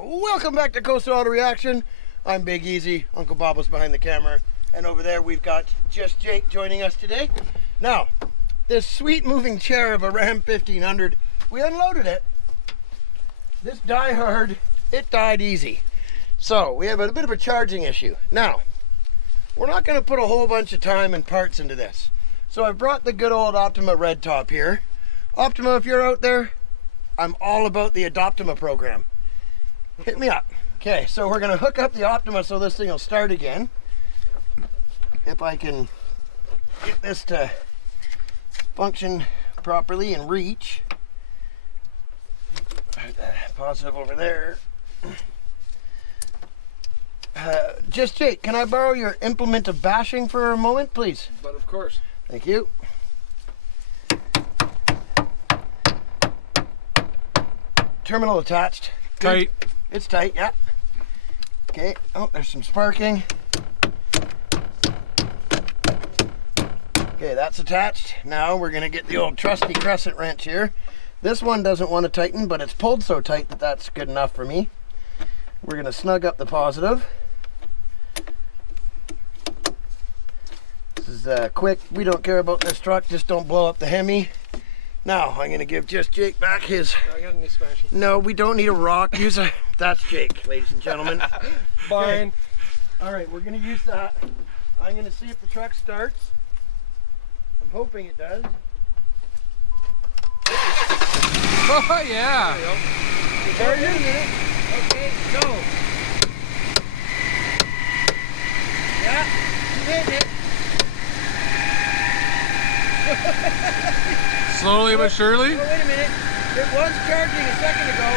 Welcome back to Coastal Auto Reaction. I'm Big Easy, Uncle Bob was behind the camera, and over there we've got Just Jake joining us today. Now, this sweet moving chair of a Ram 1500, we unloaded it. This die hard, it died easy. So we have a bit of a charging issue. Now, we're not going to put a whole bunch of time and parts into this. So I've brought the good old Optima Red Top here. Optima, if you're out there, I'm all about the Adoptima program. Hit me up. Okay, so we're going to hook up the Optima so this thing will start again. If I can get this to function properly and reach. Positive over there. Just Jake, can I borrow your implement of bashing for a moment, please? But of course. Thank you. Terminal attached. Good. Tight. It's tight, yeah. Okay, oh, there's some sparking. Okay, that's attached. Now we're gonna get the old trusty crescent wrench here. This one doesn't want to tighten, but it's pulled so tight that that's good enough for me. We're gonna snug up the positive. This is quick. We don't care about this truck, just don't blow up the Hemi. Now, I'm gonna give Just Jake back his... I got any smashing. No, we don't need a rock. Use a... That's Jake, ladies and gentlemen. Fine. All right, we're gonna use that. I'm gonna see if the truck starts. I'm hoping it does. Oh, yeah. There we go. Start in a minute. Okay, go. Yeah, you hit it. Slowly but surely. Oh, wait a minute. It was charging a second ago.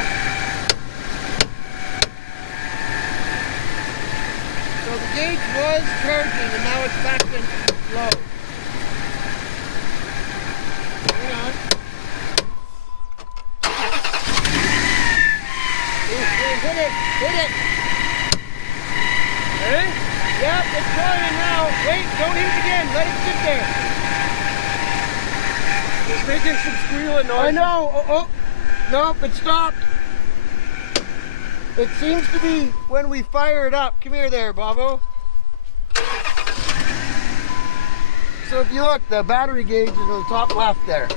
So the gauge was charging and now it's back in low. Hang on. Ooh, hit it. Hit it. Hey? Yep, it's trying now. Wait, don't hit it again. Let it sit there. It's making some squealing noise. I know. Oh, nope, it stopped. It seems to be when we fire it up. Come here there, Bobo. So if you look, the battery gauge is in the top left there.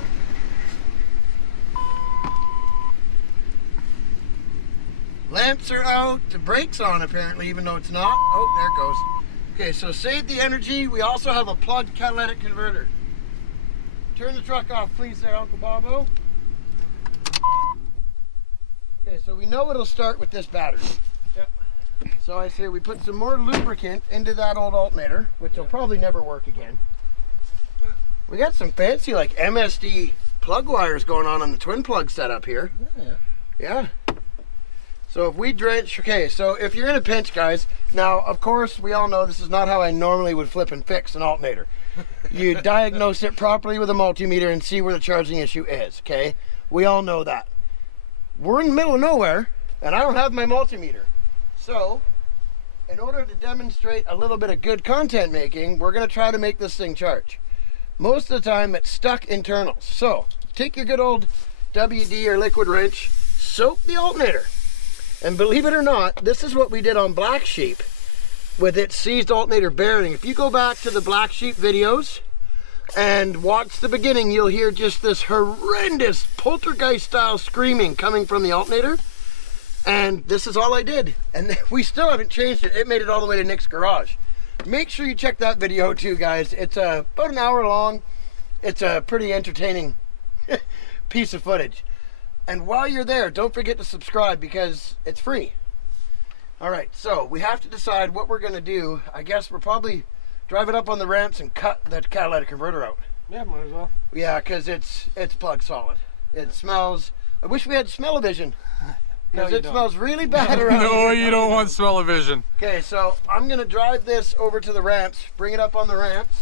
Lamps are out. The brake's on apparently, even though it's not. Oh, there it goes. Okay, so save the energy. We also have a plugged catalytic converter. Turn the truck off, please, there, Uncle Bobo. Okay, so we know it'll start with this battery. Yep. So I say we put some more lubricant into that old alternator, which will probably never work again. We got some fancy, like, MSD plug wires going on the twin plug setup here. Yeah. So if we drench, okay, so if you're in a pinch, guys, now, of course, we all know this is not how I normally would flip and fix an alternator. You diagnose it properly with a multimeter and see where the charging issue is, okay? We all know that. We're in the middle of nowhere, and I don't have my multimeter. So, in order to demonstrate a little bit of good content making, we're gonna try to make this thing charge. Most of the time, it's stuck internals. So, take your good old WD or liquid wrench, soak the alternator. And believe it or not, this is what we did on Black Sheep with its seized alternator bearing. If you go back to the Black Sheep videos and watch the beginning, you'll hear just this horrendous poltergeist style screaming coming from the alternator. And this is all I did. And we still haven't changed it. It made it all the way to Nick's garage. Make sure you check that video too, guys. It's about an hour long. It's a pretty entertaining piece of footage. And while you're there, don't forget to subscribe because it's free. All right, so we have to decide what we're gonna do. I guess we'll probably drive it up on the ramps and cut that catalytic converter out. Yeah, might as well. Yeah, because it's plug solid. It smells, I wish we had smell-o-vision. Because No, it smells really bad around here. No, you don't want smell-o-vision. Okay, so I'm gonna drive this over to the ramps, bring it up on the ramps.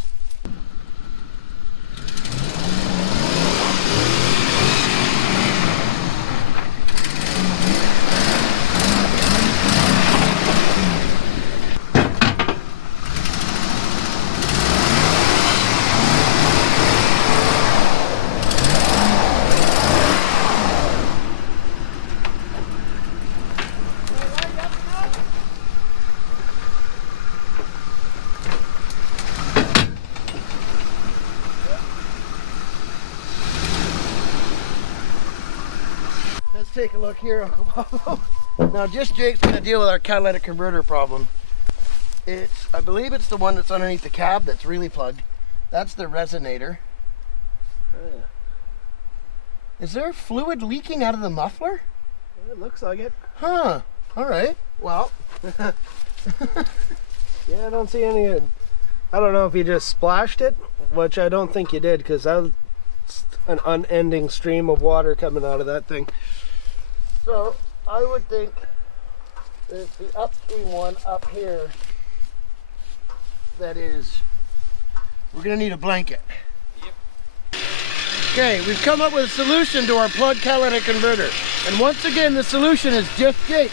take a look here. Now, just Jake's going to deal with our catalytic converter problem. I believe it's the one that's underneath the cab that's really plugged. That's the resonator. Oh, yeah. Is there fluid leaking out of the muffler? It looks like it. Huh. All right. Well. Yeah, I don't see any. I don't know if you just splashed it, which I don't think you did, because that's an unending stream of water coming out of that thing. So, I would think there's the upstream one up here that is, we're going to need a blanket. Yep. Okay, we've come up with a solution to our plug catalytic converter. And once again, the solution is just Jake.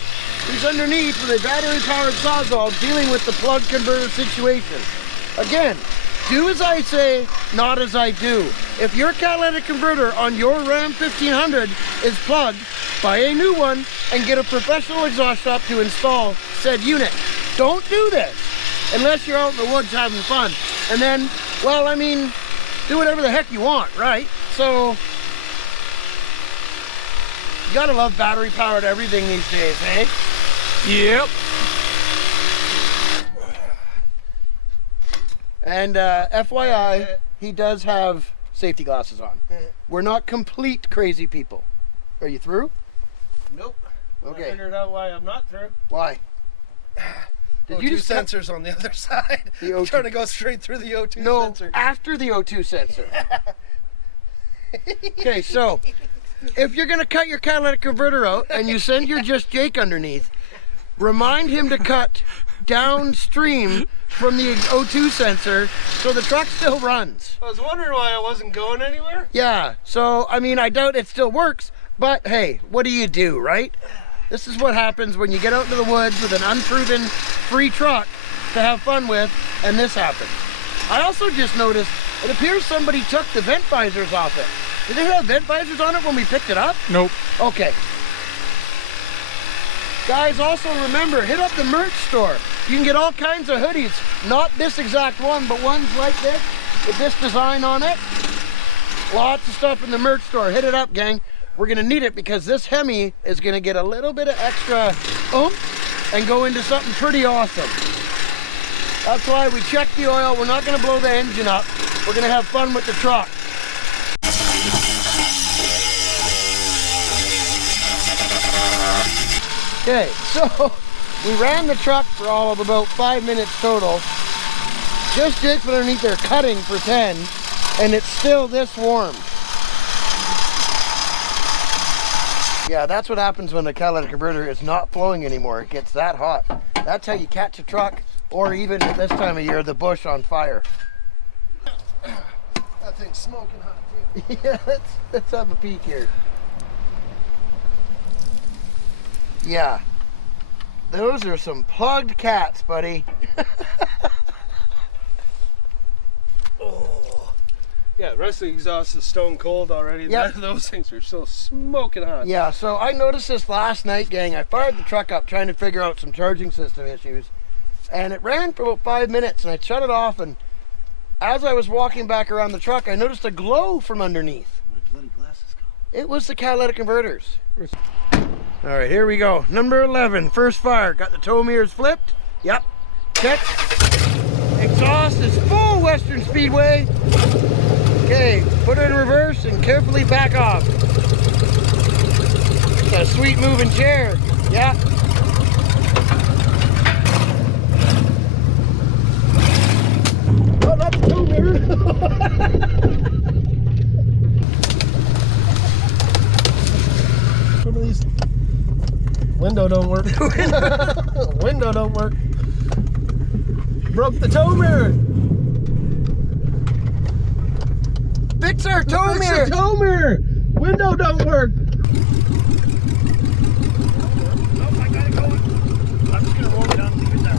He's underneath with a battery-powered Sawzall dealing with the plug converter situation. Again, do as I say, not as I do. If your catalytic converter on your Ram 1500 is plugged, buy a new one and get a professional exhaust shop to install said unit. Don't do this unless you're out in the woods having fun. And then, well, I mean, do whatever the heck you want, right? So, you gotta love battery-powered everything these days, eh? Yep. And FYI, he does have safety glasses on. We're not complete crazy people. Are you through? Nope. Okay. I figured out why I'm not through. Why? Did you just sensors on the other side? The I'm O2. trying to go straight through the O2 No, sensor. after the O2 sensor. Okay, so if you're gonna cut your catalytic converter out and you send your Just Jake underneath, remind him to cut downstream from the O2 sensor so the truck still runs. I was wondering why I wasn't going anywhere. Yeah, so I mean, I doubt it still works, but hey, what do you do, right? This is what happens when you get out into the woods with an unproven free truck to have fun with, and this happens. I also just noticed, it appears somebody took the vent visors off it. Did it have vent visors on it when we picked it up? Nope. Okay. Guys, also remember, hit up the merch store. You can get all kinds of hoodies. Not this exact one, but ones like this, with this design on it. Lots of stuff in the merch store. Hit it up, gang. We're gonna need it because this Hemi is gonna get a little bit of extra oomph and go into something pretty awesome. That's why we check the oil. We're not gonna blow the engine up. We're gonna have fun with the truck. Okay, so we ran the truck for all of about 5 minutes total. Just Jake's been underneath there cutting for 10, and it's still this warm. Yeah, that's what happens when the catalytic converter is not flowing anymore. It gets that hot. That's how you catch a truck, or even at this time of year, the bush on fire. That thing's smoking hot too. Yeah, let's have a peek here. Yeah, those are some plugged cats, buddy. Oh, yeah. The rest of the exhaust is stone cold already. Yep. Those things are still smoking hot. Yeah, so I noticed this last night, gang. I fired the truck up trying to figure out some charging system issues, and it ran for about 5 minutes, and I shut it off, and as I was walking back around the truck, I noticed a glow from underneath. Where'd the bloody glasses go? It was the catalytic converters. All right, here we go. Number 11, first fire. Got the tow mirrors flipped. Yep. Check. Exhaust is full Western Speedway. Okay, put it in reverse and carefully back off. It's a sweet moving chair. Yeah. Oh, not the tow mirror. Some of these window don't work. Window don't work. Broke the tow mirror. Fix our tow Fix mirror. the tow mirror. Window don't work. Nope, I got it going. I'm just gonna roll it down and leave it there.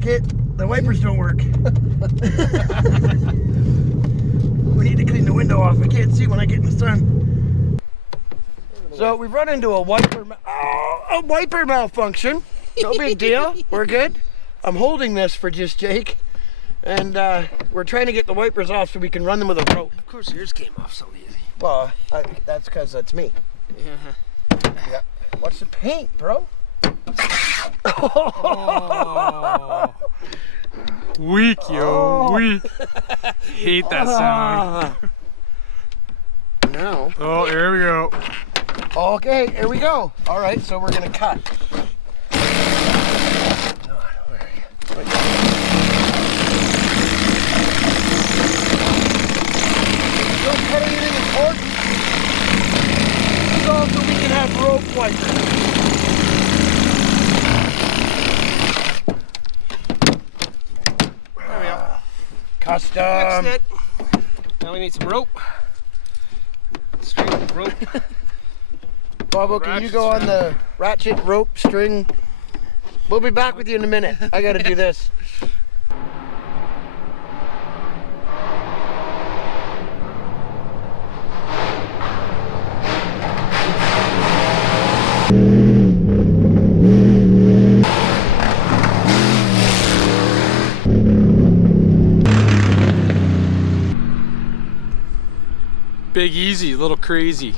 can't, the wipers don't work. We need to clean the window off. I can't see when I get in the sun. So we've run into a wiper malfunction. No big deal. We're good. I'm holding this for just Jake. And we're trying to get the wipers off so we can run them with a rope. Of course, yours came off so easy. Well, that's because that's me. Yeah. Yeah. Watch the paint, bro. Oh. Weak, yo, weak. Hate that sound. Now. Oh, here we go. Okay, here we go. All right, so we're gonna cut. Don't cut anything important. This is all so we can have rope wipers. There we go. Custom. Fixed it. Now we need some rope. String rope. Bobo, can you go on the ratchet rope string? We'll be back with you in a minute. I gotta do this. Big easy, a little crazy.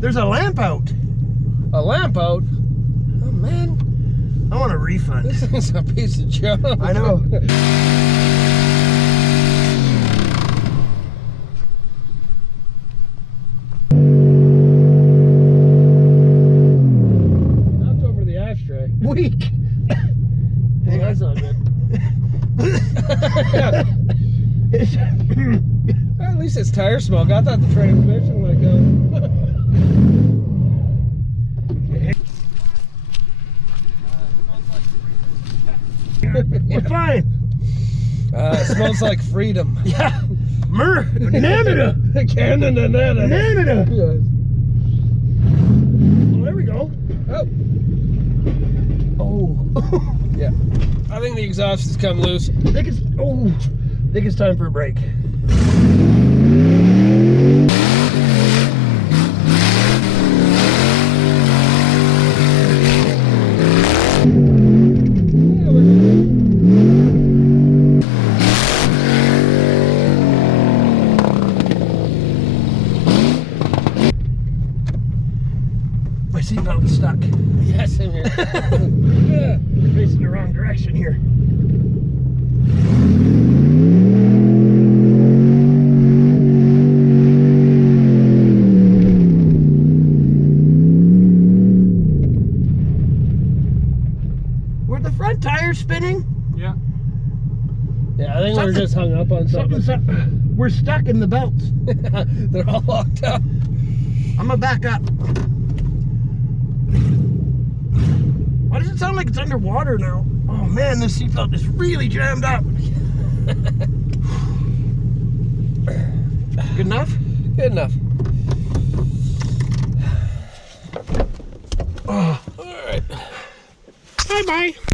There's a lamp out. A lamp out? Oh man. I want a refund. This is a piece of junk. I know. Knocked over the ashtray. Weak. Hey, that's not good. At least it's tire smoke. I thought the transmission would go. We're fine. It smells like freedom. Yeah. Canada. Canada. Canada. Yes. Oh, there we go. Oh. Yeah. I think the exhaust has come loose. I think it's time for a break. My seatbelt is stuck. Yes, in here. We're facing the wrong direction here. Were the front tires spinning? Yeah. Yeah, I think we're just hung up on something. We're stuck in the belts. They're all locked up. I'm gonna back up. Why does it sound like it's underwater now? Oh man, this seatbelt is really jammed up. Good enough? Good enough. Bye.